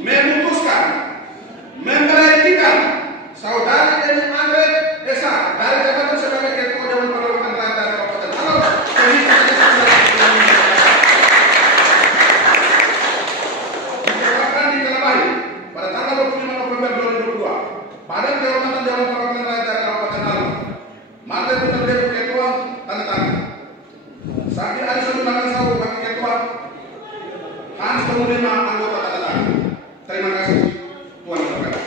memutuskan memberhentikan Saudara Eni Andre Esa dari jabatan sebagai Ketua Dewan Perwakilan Rakyat Kabupaten Alor. Ditetapkan di Kalabari pada tanggal 25 November 2022. Badan Kehormatan Dewan Perwakilan Rakyat Kabupaten Alor. Mantan Gubernur Ketua tanda tangan. Sakti Arisan Undangan Sawu Wakil Ketua. Hans Pemulima anggota tanda tangan. Terima kasih Tuan Saudara.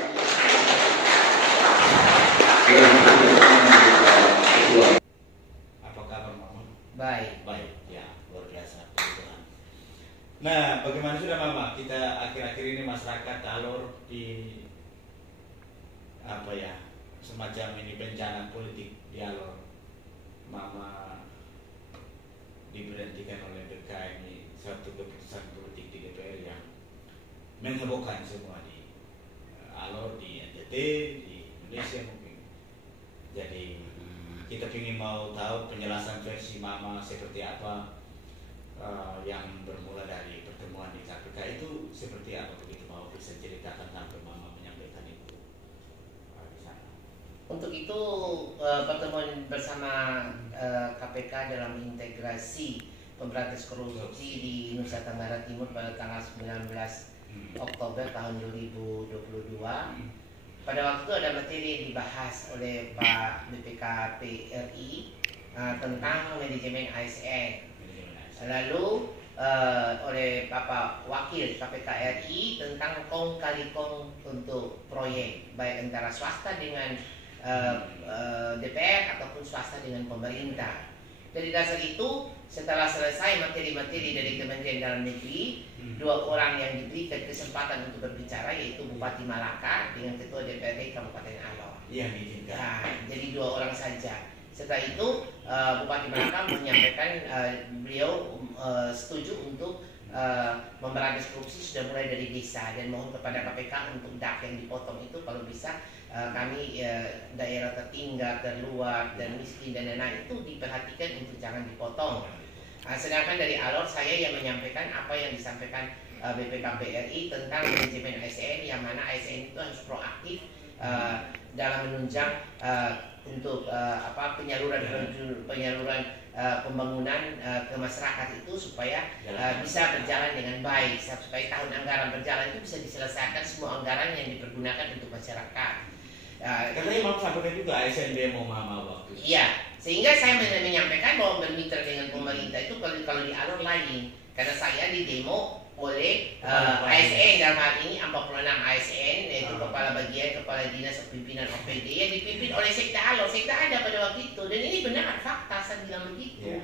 Apa kabar Mama? Baik. Baik, ya luar biasa. Nah, bagaimana sudah Mama? Kita akhir-akhir ini masyarakat Alor di apa ya, semacam ini bencana politik di Alor. Mama diberhentikan oleh BK ini satu keputusan politik di DPR yang menghebohkan semua di Alor, di NTT, di Indonesia mungkin. Jadi kita ingin mau tahu penjelasan versi Mama seperti apa yang bermula dari pertemuan di KPK itu seperti apa, begitu mau bisa ceritakan sampai Mama menyampaikan itu di sana. Untuk itu pertemuan bersama KPK dalam integrasi pemberantas korupsi di Nusa Tenggara Timur pada tanggal 19 Oktober tahun 2022. Pada waktu ada materi yang dibahas oleh Pak BPKP RI tentang manajemen ASN. Lalu oleh Bapak Wakil KPK RI tentang kong kali kong untuk proyek baik antara swasta dengan DPR ataupun swasta dengan pemerintah. Dari dasar itu, setelah selesai materi-materi dari Kementerian Dalam Negeri, dua orang yang diberikan kesempatan untuk berbicara yaitu Bupati Malaka dengan Ketua DPRD Kabupaten Alor. Yang diizinkan. Nah, jadi dua orang saja. Setelah itu Bupati Malaka menyampaikan beliau setuju untuk memberantas korupsi sudah mulai dari desa dan mohon kepada KPK untuk DAP yang dipotong itu kalau bisa kami daerah tertinggal, terluar dan miskin dan lain-lain itu diperhatikan untuk jangan dipotong. Sedangkan dari Alor saya yang menyampaikan apa yang disampaikan BPKP RI tentang manajemen ASN, yang mana ASN itu harus proaktif dalam menunjang untuk penyaluran pembangunan ke masyarakat itu supaya bisa berjalan dengan baik, supaya tahun anggaran berjalan itu bisa diselesaikan semua anggaran yang dipergunakan untuk masyarakat. Katanya Mama sampaikan juga ASN demo Mama waktu itu. Iya, sehingga saya menyampaikan bahwa bermitra dengan pemerintah itu kalau di Alor lain, karena saya di demo oleh ASN dalam hal ini 46 ASN yaitu kepala bagian, kepala dinas, pimpinan OPD yang dipimpin oleh Sekda Alor. Sekda ada pada waktu itu dan ini benar fakta saya bilang begitu.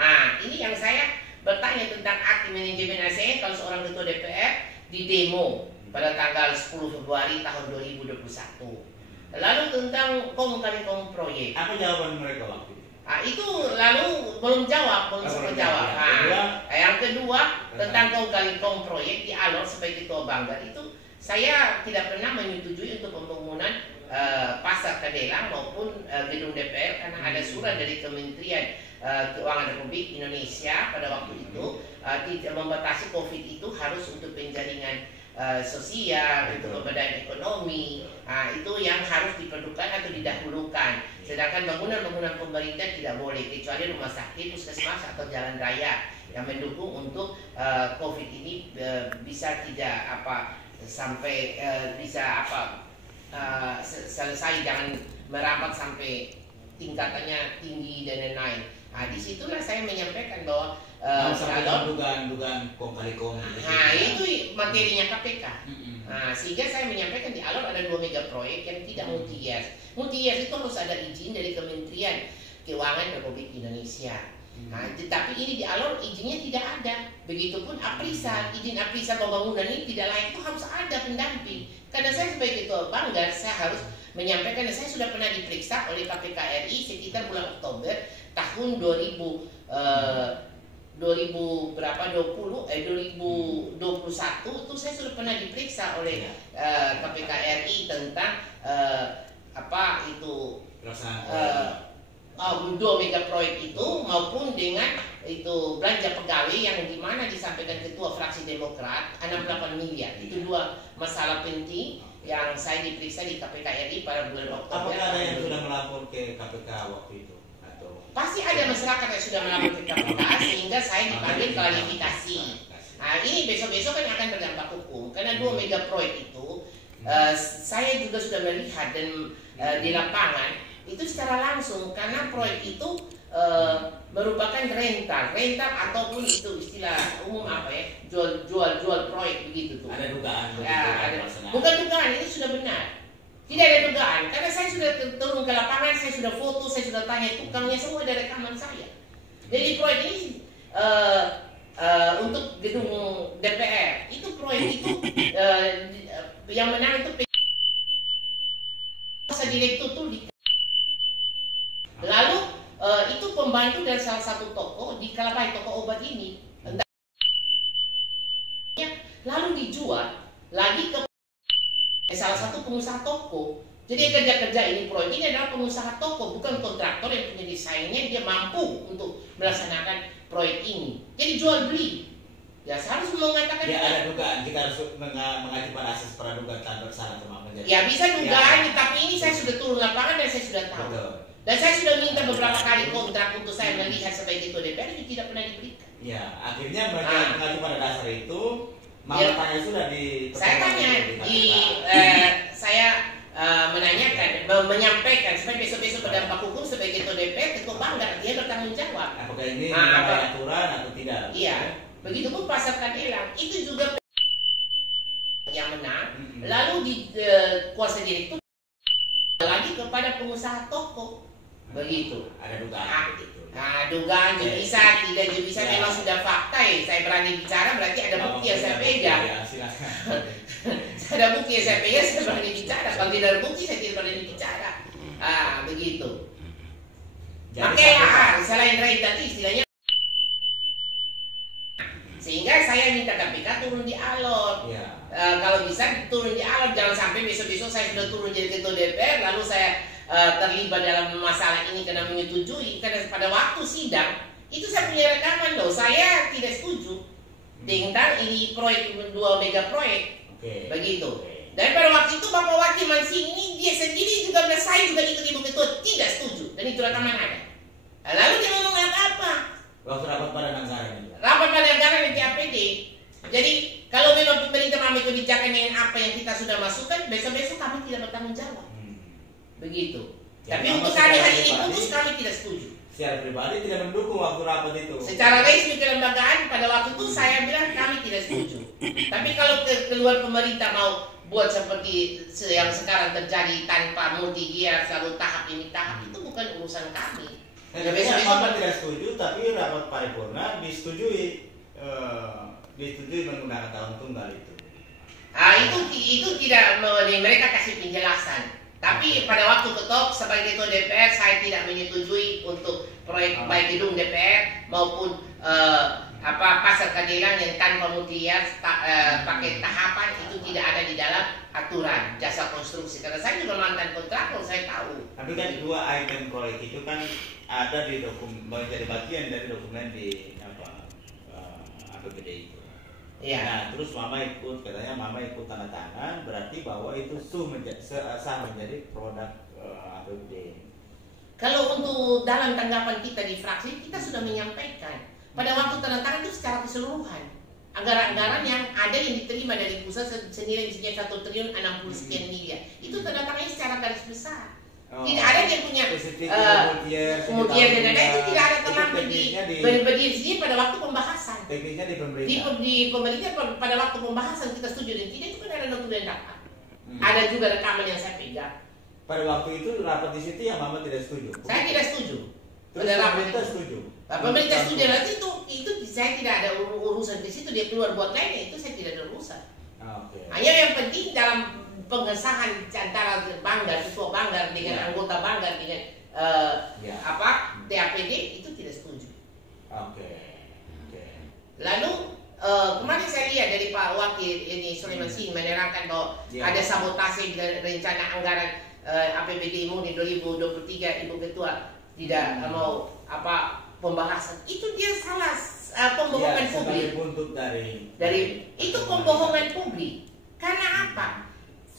Nah, ini yang saya bertanya tentang arti manajemen ASN kalau seorang ketua DPR di demo pada tanggal 10 Februari tahun 2021. Lalu tentang kong kali kong proyek. Apa jawaban mereka waktu itu? Itu lalu belum sempat jawab. Yang kedua tentang kong kali kong proyek di Alor sebagai ketua Banggar itu saya tidak pernah menyetujui untuk pembangunan pasar Kadelang maupun gedung DPR karena ada surat dari Kementerian Keuangan Republik Indonesia pada waktu itu tidak membatasi COVID itu harus untuk penjaringan sosial, untuk pemberdayaan ekonomi, itu yang harus diperlukan atau didahulukan. Sedangkan bangunan-bangunan pemerintah tidak boleh kecuali rumah sakit, puskesmas atau jalan raya yang mendukung untuk COVID ini bisa tidak sampai bisa selesai, jangan merambat sampai tingkatannya tinggi dan lain-lain. Disitulah saya menyampaikan bahwa dugaan kong kali kong. Itu materinya KPK. Sehingga saya menyampaikan di Alor ada 2 mega proyek yang tidak multi-years. Multi-years itu harus ada izin dari Kementerian Keuangan Republik Indonesia. Tetapi ini di Alor izinnya tidak ada. Begitupun Aprisa, izin Aprisa pembangunan ini tidak layak, itu harus ada pendamping. Karena saya sebagai ketua Banggar saya harus menyampaikan dan saya sudah pernah diperiksa oleh KPK RI sekitar bulan Oktober tahun 2021 itu saya sudah pernah diperiksa oleh KPK RI tentang dua mega proyek itu maupun dengan itu belanja pegawai yang dimana disampaikan Ketua Fraksi Demokrat 68 miliar. Itu dua masalah penting yang saya diperiksa di KPK RI pada bulan Oktober. Apakah ada yang sudah melapor ke KPK waktu itu? Atau pasti ada masyarakat yang sudah melapor ke KPK sehingga saya dipanggil klarifikasi. Nah ini besok-besok kan akan berdampak hukum karena dua mega proyek itu saya juga sudah melihat dan di lapangan itu secara langsung karena proyek itu merupakan rental ataupun itu istilah umum apa ya, jual proyek begitu tuh. ada dugaan Bukan dugaan, ini sudah benar. Tidak ada dugaan karena saya sudah turun ke lapangan, saya sudah foto, saya sudah tanya tukangnya, semua ada rekaman saya. Jadi proyek ini untuk gedung DPR itu proyek itu yang menang itu masa direktur tuh lalu itu pembantu dari salah satu toko di Kalapai, toko obat ini lalu dijual lagi ke salah satu pengusaha toko. Jadi kerja-kerja ini proyek ini adalah pengusaha toko, bukan kontraktor yang punya desainnya, dia mampu untuk melaksanakan proyek ini. Jadi jual beli. Ya saya harus mengatakan ya ada dugaan, kita harus mengacu pada asas praduga tak bersalah sama menjadi. Ya bisa dugaan, tapi ini saya sudah turun lapangan dan saya sudah tahu. Betul. Dan saya sudah minta beberapa kali kontrak untuk saya melihat sebagai ketua DPR itu tidak pernah diberikan. Ya, akhirnya mereka mengacu pada dasar itu, malah tanya sudah di. Saya tanya saya menyampaikan supaya besok-besok berdampak hukum sebagai ketua DPR, ketua Banggar dia bertanggung jawab. Apakah ini melanggar aturan atau tidak? Iya. Begitupun pasar Kadelang itu juga yang menang, lalu di kuasa direktur lagi kepada pengusaha toko, begitu. Ada dugaan begitu. Nah, dugaan bisa tidak bisa memang sudah fakta ya. Saya berani bicara berarti ada bukti yang saya pegang. Ya, silakan. Ada bukti yang saya pegang, saya berani bicara. Kalau tidak ada bukti saya tidak berani bicara. Begitu. Makanya selain rate tadi istilahnya. Sehingga saya minta KPK turun di alot. Ya. Kalau bisa turun di alot, jangan sampai besok-besok saya sudah turun jadi ketua DPR lalu saya terlibat dalam masalah ini karena menyetujui. Karena pada waktu sidang itu saya punya rekaman loh, saya tidak setuju tentang ini proyek 2 mega proyek. Begitu. Dan pada waktu itu Bapak Wakil Mansing ini dia sendiri juga bilang saya juga ikut ibu ketua tidak setuju dan itu rekaman ada. Lalu dia ngomong apa? Waktu rapat pada anggaran itu. Rapat pada anggaran di APD. Jadi kalau memang pemerintah mengambil kebijakan dengan apa yang kita sudah masukkan, besok-besok kami tidak bertanggung jawab. Begitu. Ya, tapi untuk kami hari ini putus kami tidak setuju. Secara pribadi tidak mendukung waktu rapat itu. Secara resmi kelembagaan pada waktu itu saya bilang kami tidak setuju. Tapi kalau keluar pemerintah mau buat seperti yang sekarang terjadi tanpa multi-gear selalu tahap ini tahap itu bukan urusan kami. Rapat tidak setuju, tapi rapat paripurna disetujui menggunakan tahun tunggal itu. Itu tidak mereka kasih penjelasan. Tapi pada waktu ketok sebagai ketua DPR saya tidak menyetujui untuk proyek baik gedung DPR maupun pasar Kadelang yang tanpa multi-gear pakai tahapan itu tidak ada di dalam aturan jasa konstruksi. Karena saya juga mantan kontraktor, saya tahu. Tapi kan dua item proyek itu kan ada di menjadi bagian dari dokumen di APBD itu. Ya. Nah, terus katanya mama ikut tanda tangan, berarti bahwa itu sah menjadi produk APBD. Kalau untuk dalam tanggapan kita di fraksi, kita sudah menyampaikan pada waktu tanda tangan itu secara keseluruhan anggaran-anggaran yang ada yang diterima dari pusat senilai 1 triliun 60 sekian miliar itu tanda tangannya secara garis besar. Tidak ada yang punya kemudian dan itu tidak ada terlampau berdiri sini pada waktu pembahasan. Teknisnya di pemerintah. Di pemerintah pada waktu pembahasan kita setuju dan tidak itu kan ada notu dan dapat. Ada juga rekaman yang saya pegang. Pada waktu itu rapat di situ yang mama tidak setuju. Saya tidak setuju. Terus pemerintah setuju. Pemerintah setuju nanti itu saya tidak ada urusan di situ, dia keluar buat lainnya itu saya tidak ada urusan. Hanya yang penting dalam pengesahan antara Banggar, ketua Banggar dengan anggota Banggar dengan TAPD itu tidak setuju. Lalu kemarin saya lihat dari Pak Wakil ini Sulaiman Sin menerangkan bahwa ada sabotase rencana anggaran APBD di 2023 Ibu Ketua tidak mau pembahasan. Itu dia salah pembohongan ya, publik. Buntut dari itu pembohongan publik. Karena apa?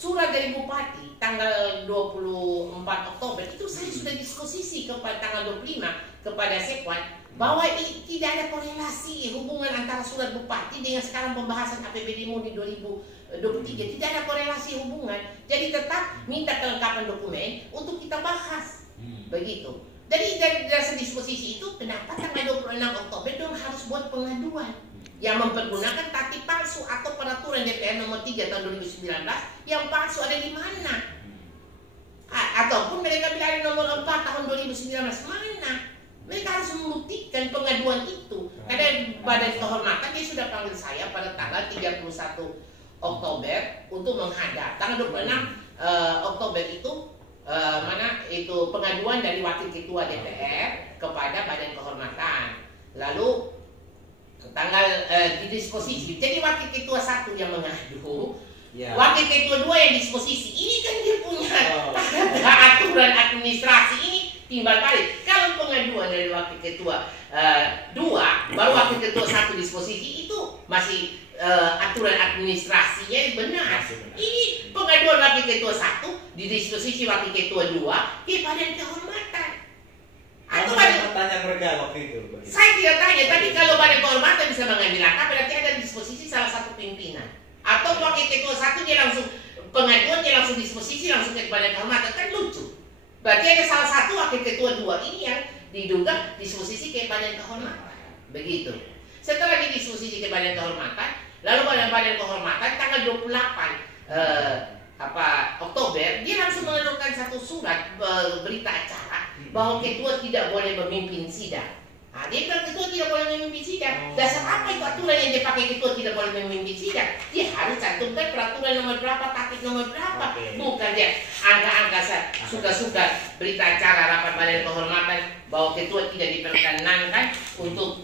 Surat dari Bupati tanggal 24 Oktober itu saya sudah diskusi kepada tanggal 25 kepada Sekwan bahwa ini tidak ada korelasi hubungan antara surat Bupati dengan sekarang pembahasan APBD Murni 2023. Tidak ada korelasi hubungan. Jadi tetap minta kelengkapan dokumen untuk kita bahas. Begitu. Jadi dari dasar disposisi itu kenapa tanggal 26 Oktober dong harus buat pengaduan yang mempergunakan tatip palsu atau peraturan DPR nomor 3 tahun 2019 yang palsu ada di mana? Ataupun mereka bilang nomor 4 tahun 2019 mana? Mereka harus membuktikan pengaduan itu. Karena Badan Kehormatan dia sudah panggil saya pada tanggal 31 Oktober untuk menghadap. Tanggal 26 Oktober itu pengaduan dari Wakil Ketua DPR kepada Badan Kehormatan. Lalu tanggal di disposisi. Jadi Wakil Ketua 1 yang mengadu, Wakil Ketua 2 yang disposisi. Ini kan dia punya aturan administrasi ini timbal balik. Kalau pengaduan dari Wakil Ketua 2, baru Wakil Ketua 1 disposisi itu masih aturan administrasinya benar. Ini pengaduan Wakil Ketua 1 di disposisi Wakil Ketua 2 ke Badan Kehormatan. Atau tanya mereka waktu itu. Saya tidak tanya, tapi kalau Badan Kehormatan bisa mengambil langkah berarti ada disposisi salah satu pimpinan. Atau Wakil Ketua 1 dia langsung pengaduan, dia langsung disposisi langsung ke Badan Kehormatan, kan lucu. Berarti ada salah satu Wakil Ketua 2 ini yang diduga disposisi ke Badan Kehormatan. Begitu. Setelah didisposisi ke Badan Kehormatan, lalu Badan Kehormatan tanggal 28 Oktober dia langsung mengeluarkan satu surat berita acara bahwa ketua tidak boleh memimpin sidang. Dia bilang ketua tidak boleh memimpin sidang. Dasar apa itu aturan yang dia pakai ketua tidak boleh memimpin sidang? Dia harus cantumkan peraturan nomor berapa, tatip nomor berapa. Bukan dia angka-angka suka-suka berita acara rapat Badan Kehormatan bahwa ketua tidak diperkenankan untuk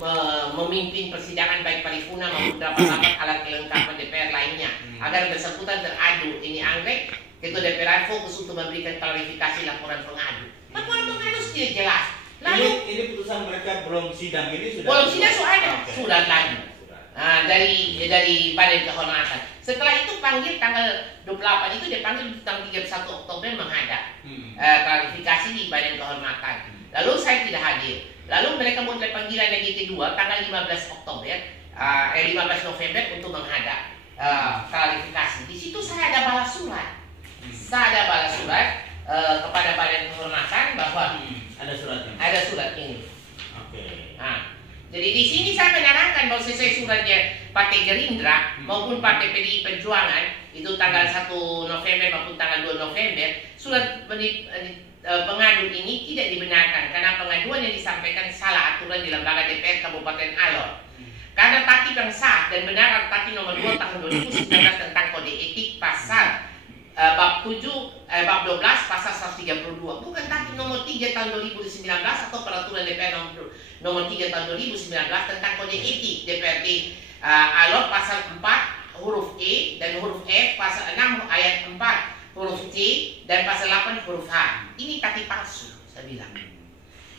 memimpin persidangan baik paripurna maupun rapat-rapat alat kelengkapan DPR lainnya agar bersangkutan teradu. Ini anggrek ketua DPR fokus untuk memberikan klarifikasi laporan pengadu. Laporan pengadu sudah jelas. Lalu ini putusan mereka belum sidang, ini sudah belum sidang sudah lagi. Dari Badan Kehormatan. Setelah itu panggil tanggal 28 itu dia panggil tanggal 31 Oktober menghadap klarifikasi di Badan Kehormatan. Lalu saya tidak hadir. Lalu mereka mulai panggilan lagi kedua tanggal 15 November untuk menghadap klarifikasi. Di situ saya ada balas surat. Kepada Badan Kehormatan bahwa ada suratnya. Ada surat ini. Oke. Jadi di sini saya menerangkan bahwa sesuai suratnya Partai Gerindra maupun Partai PDI Perjuangan itu tanggal 1 November maupun tanggal 2 November surat pengadu ini tidak dibenarkan karena pengaduan yang disampaikan salah aturan di lembaga DPR Kabupaten Alor. Karena tatip yang sah dan benar tatip nomor 2 tahun 2019 tentang kode etik pasal bab 12 pasal 132 bukan tatip nomor 3 tahun 2019 atau peraturan DPR nomor 3 tahun 2019 tentang kode etik DPRD Alor pasal 4 huruf E dan huruf F, pasal 6 ayat 4 huruf C dan pasal 8 huruf H. Ini tatip palsu, saya bilang.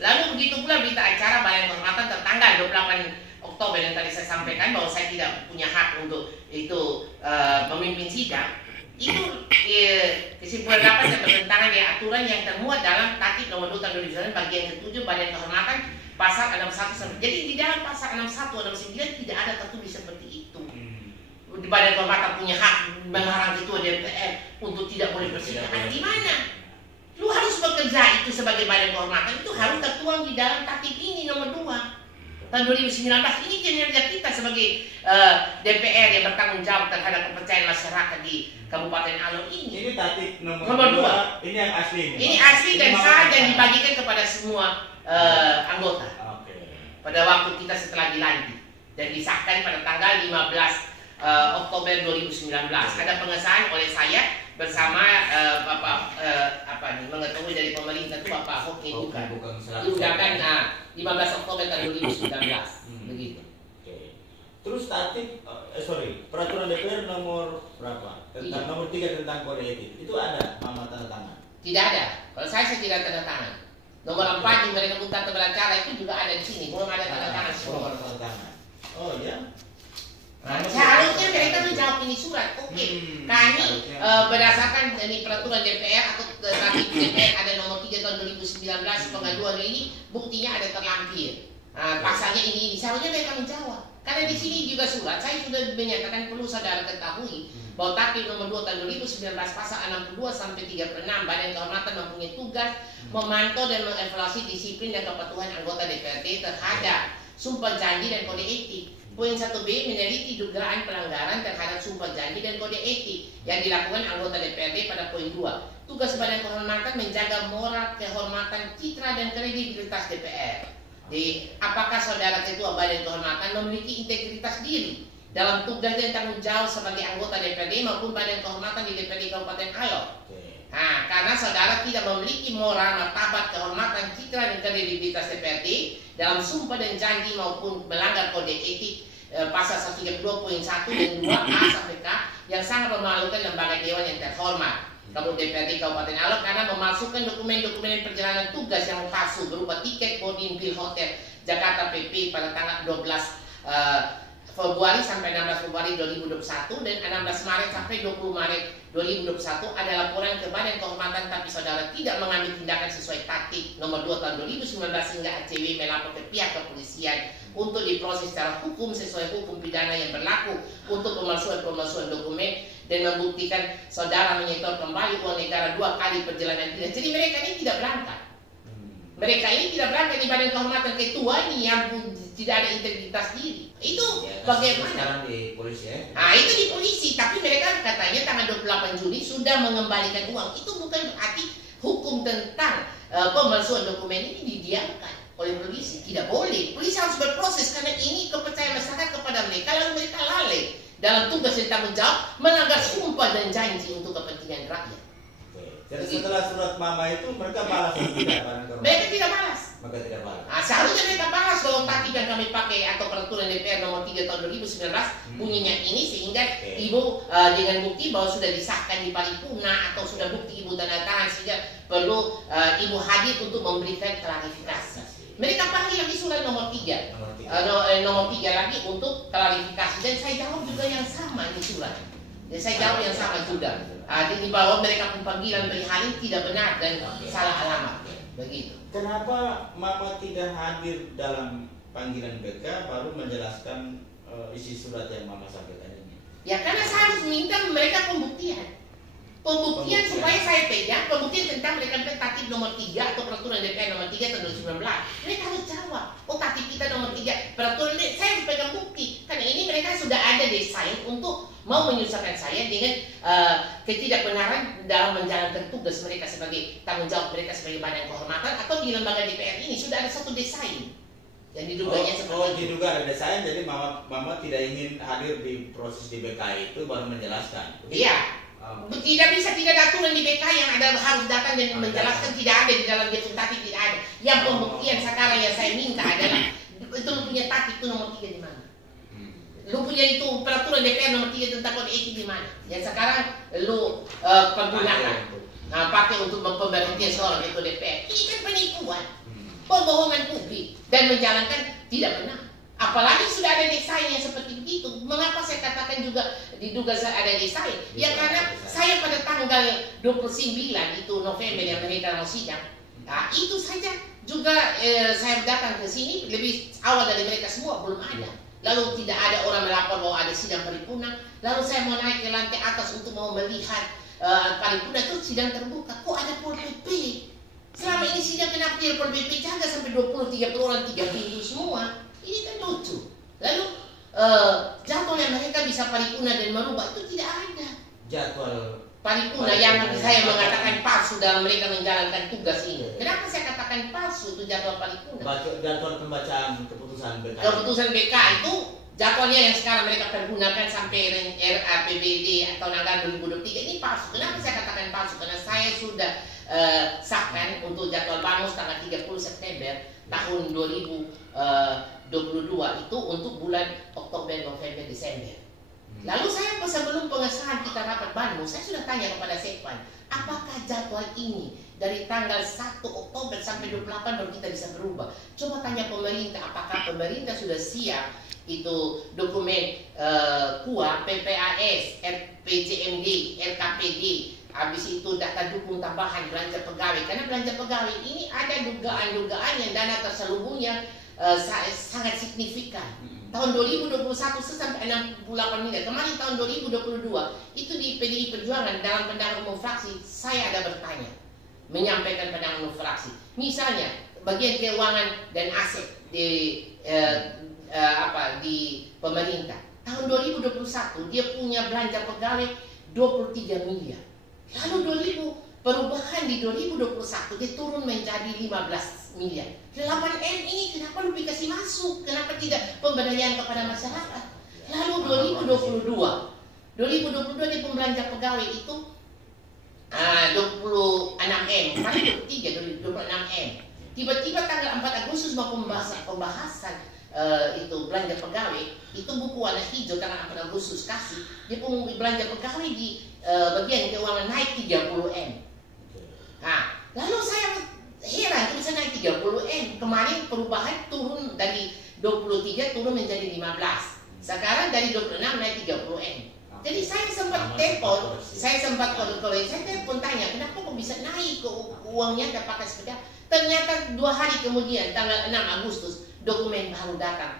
Lalu begitu pula berita acara Badan Kehormatan tertanggal 28 Oktober yang tadi saya sampaikan bahwa saya tidak punya hak untuk itu memimpin sidang. Itu kesimpulan dapat dan bertentangan dengan aturan yang termuat dalam tatip nomor 2 tahun 2019 bagian ke-7 Badan Kehormatan pasal 61. Jadi di dalam pasal 61 69 tidak ada tertulis seperti itu. Di Badan Kehormatan punya hak melarang ketua DPR untuk tidak boleh bersidang. Di mana? Lu harus bekerja itu sebagai Badan Kehormatan itu harus tertuang di dalam tatip ini nomor 2 tahun 2019. Ini kinerja kita sebagai DPR yang bertanggung jawab terhadap kepercayaan masyarakat di Kabupaten Alor ini. Ini tatip nomor 2. Ini yang asli. Ini asli dan sah dan dibagikan kepada semua anggota. Pada waktu kita setelah dilantik dan disahkan pada tanggal 15 Oktober 2019. Ada pengesahan oleh saya bersama Bapak mengetahui dari pemerintah itu Bapak Hoki bukan diundangkan 15 Oktober tahun 2019 begitu. Terus tatip peraturan DPR nomor berapa? Nomor 3 tentang kode etik. Itu ada Mama tanda tangan? Tidak ada. Kalau saya tidak tanda tangan. Nomor 4 di mereka bukan tanda cara itu juga ada di sini, belum ada tanda tangan semua. Oh ya. Nah, seharusnya mereka menjawab ini surat. Oke, kami berdasarkan ini peraturan DPR atau tapi DPR ada nomor 3 tahun 2019 pengaduan ini buktinya ada terlampir. Pasalnya ini seharusnya mereka menjawab. Karena di sini juga surat saya sudah menyatakan perlu saudara ketahui bahwa Tatip nomor 2 tahun 2019 pasal 62 sampai 36 Badan Kehormatan mempunyai tugas memantau dan mengevaluasi disiplin dan kepatuhan anggota DPRD terhadap sumpah janji dan kode etik. Poin 1B meneliti dugaan pelanggaran terhadap sumpah janji dan kode etik yang dilakukan anggota DPRD pada poin 2. Tugas Badan Kehormatan menjaga moral, kehormatan, citra dan kredibilitas DPR. Apakah saudara ketua Badan Kehormatan memiliki integritas diri dalam tugas dan tanggung jawab sebagai anggota DPRD maupun Badan Kehormatan di DPRD Kabupaten Alor? Nah, karena saudara tidak memiliki moral, martabat, kehormatan, citra dan kredibilitas DPRD dalam sumpah dan janji maupun melanggar kode etik pasal 132.1 dan 2A sampai K yang sangat memalukan lembaga dewan yang terhormat DPRD Kabupaten Alor karena memasukkan dokumen-dokumen perjalanan tugas yang palsu berupa tiket boarding bill hotel Jakarta PP pada tanggal 12 Februari sampai 16 Februari 2021 dan 16 Maret sampai 20 Maret 2021 ada laporan ke Badan Kehormatan tapi saudara tidak mengambil tindakan sesuai Tatip nomor 2 tahun 2019 hingga ACW melapor ke pihak kepolisian untuk diproses secara hukum sesuai hukum pidana yang berlaku untuk pemalsuan dokumen dan membuktikan saudara menyetor kembali uang negara 2 kali perjalanan dinas. Jadi mereka ini tidak berangkat. Mereka ini tidak berangkat di Badan Kehormatan ketua ini yang tidak ada integritas diri. Itu ya, bagaimana? Sekarang di polisi ya? Nah itu di polisi, tapi mereka katanya tanggal 28 Juli sudah mengembalikan uang. Itu bukan berarti hukum tentang pemalsuan dokumen ini didiamkan oleh polisi. Tidak boleh. Polisi harus berproses karena ini kepercayaan masyarakat kepada mereka. Lalu mereka lalai dalam tugas dan tanggung jawab melanggar sumpah dan janji untuk kepentingan rakyat. Jadi setelah surat mama itu mereka balas atau tidak? Mereka tidak balas. Mereka tidak balas. Nah, seharusnya mereka balas kalau Tatip yang kami pakai atau peraturan DPR nomor 3 tahun 2019 bunyinya ini sehingga ibu dengan bukti bahwa sudah disahkan di paripurna atau sudah bukti ibu tanda tangan sehingga perlu ibu hadir untuk memberikan klarifikasi. Mereka panggil lagi surat nomor 3. Nomor 3 lagi untuk klarifikasi dan saya jawab juga yang sama ini surat. Dan saya jawab yang sama juga. Di bawah mereka pun panggilan perihal tidak benar dan salah alamat. Begitu. Kenapa Mama tidak hadir dalam panggilan BK baru menjelaskan isi surat yang Mama sampaikan ini? Ya karena saya harus minta mereka pembuktian. Pembuktian supaya saya pegang pembuktian tentang mereka Tatip nomor 3 atau peraturan DPR nomor 3 tahun 2019. Mereka harus jawab. Oh Tatip kita nomor 3 peraturan ini saya harus pegang bukti. Karena ini mereka sudah ada desain untuk mau menyusahkan saya dengan ketidakbenaran dalam menjalankan tugas mereka sebagai tanggung jawab mereka sebagai Badan Kehormatan atau di lembaga DPR ini sudah ada satu desain yang diduganya seperti itu. Diduga ada desain jadi mama tidak ingin hadir di proses di BK itu baru menjelaskan. Iya. Tidak bisa, tidak ada aturan di BK yang ada harus datang dan menjelaskan, tidak ada di dalam Tatip, tidak ada. Yang pembuktian sekarang yang saya minta adalah itu lu punya Tatip itu nomor 3 di mana? Lu punya itu peraturan DPR nomor 3 tentang kode etik di mana? Yang sekarang lu pergunakan. Nah, pakai untuk pemberhentian seorang ketua DPR. Ini kan penipuan, pembohongan publik dan menjalankan tidak benar. Apalagi sudah ada desain yang seperti begitu. Mengapa saya katakan juga diduga ada desain? Ya karena saya pada tanggal 29 itu November yang mereka mau sidang. Nah, itu saja juga saya datang ke sini lebih awal dari mereka semua belum ada. Lalu tidak ada orang melapor bahwa ada sidang paripurna. Lalu saya mau naik ke lantai atas untuk mau melihat paripurna itu sidang terbuka. Kok ada Pol PP? Selama ini sidang kenapa dia Pol PP jaga sampai 20-30 orang 3 pintu semua? Ini kan lucu. Lalu jadwal yang mereka bisa paripurna dan merubah itu tidak ada. Jadwal paripurna yang saya mengatakan palsu dalam mereka menjalankan tugas ini. Kenapa saya katakan palsu itu jadwal paripurna? Jadwal pembacaan keputusan BK. Keputusan BK itu jadwalnya yang sekarang mereka pergunakan sampai RAPBD atau anggaran 2023 ini palsu. Kenapa saya katakan palsu? Karena saya sudah sahkan untuk jadwal BANUS tanggal 30 September tahun 2022 itu untuk bulan Oktober, November, Desember. Lalu saya sebelum pengesahan kita rapat Banmus, saya sudah tanya kepada Sekpan, apakah jadwal ini dari tanggal 1 Oktober sampai 28 baru kita bisa berubah? Coba tanya pemerintah, apakah pemerintah sudah siap itu dokumen KUA, PPAS, RPJMD, RKPD, habis itu data dukung tambahan belanja pegawai. Karena belanja pegawai ini ada dugaan-dugaan yang dana terselubungnya sangat signifikan. Tahun 2021 sampai 68 miliar. Kemarin tahun 2022 itu di PDI Perjuangan dalam pandangan umum fraksi saya ada bertanya, menyampaikan pandangan umum fraksi. Misalnya bagian keuangan dan aset di di pemerintah. Tahun 2021 dia punya belanja pegawai 23 miliar. Lalu perubahan di 2021 dia turun menjadi 15 miliar. 8M ini kenapa lebih kasih masuk? Kenapa tidak pemberdayaan kepada masyarakat? Lalu 2022 di pembelanja pegawai itu 26M, kali 26M. Tiba-tiba tanggal 4 Agustus mau pembahasan itu belanja pegawai, itu buku warna hijau tanggal 4 Agustus kasih, dia belanja pegawai di bagian keuangan naik 30M. Nah, lalu saya heran bisa naik 30M. Kemarin perubahan turun dari 23 turun menjadi 15. Sekarang dari 26 naik 30M. Jadi saya sempat telepon, saya telepon tanya, kenapa kok bisa naik ke uangnya dan pakai sepeda? Ternyata 2 hari kemudian, tanggal 6 Agustus, dokumen baru datang,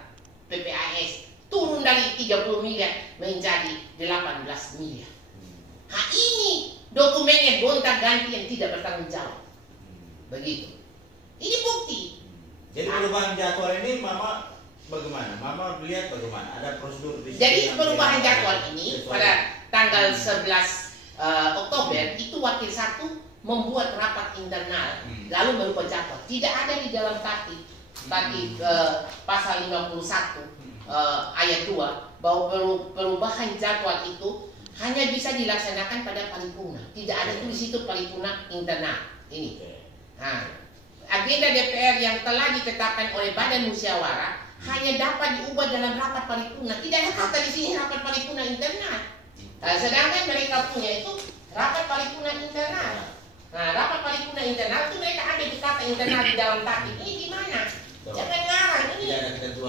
PPAS, turun dari 30 miliar menjadi 18 miliar. Nah ini dokumennya gonta-ganti yang tidak bertanggung jawab. Begitu. Ini bukti. Jadi perubahan jadwal ini Mama bagaimana? Mama lihat bagaimana? Ada prosedur di sini. Jadi perubahan jadwal ini pada tanggal 11 Oktober itu wakil 1 membuat rapat internal lalu merubah jadwal. Tidak ada di dalam tatib pasal 51 ayat 2 bahwa perubahan jadwal itu hanya bisa dilaksanakan pada paripurna. Tidak ada tulis itu paripurna internal. Ini. Nah, agenda DPR yang telah ditetapkan oleh Badan Musyawarah hanya dapat diubah dalam rapat paripurna. Tidak ada kata di sini rapat paripurna internal. Sedangkan mereka punya itu rapat paripurna internal. Nah, rapat paripurna internal itu mereka ada di kata internal di dalam tatib. Ini gimana? Jangan ngarang ini.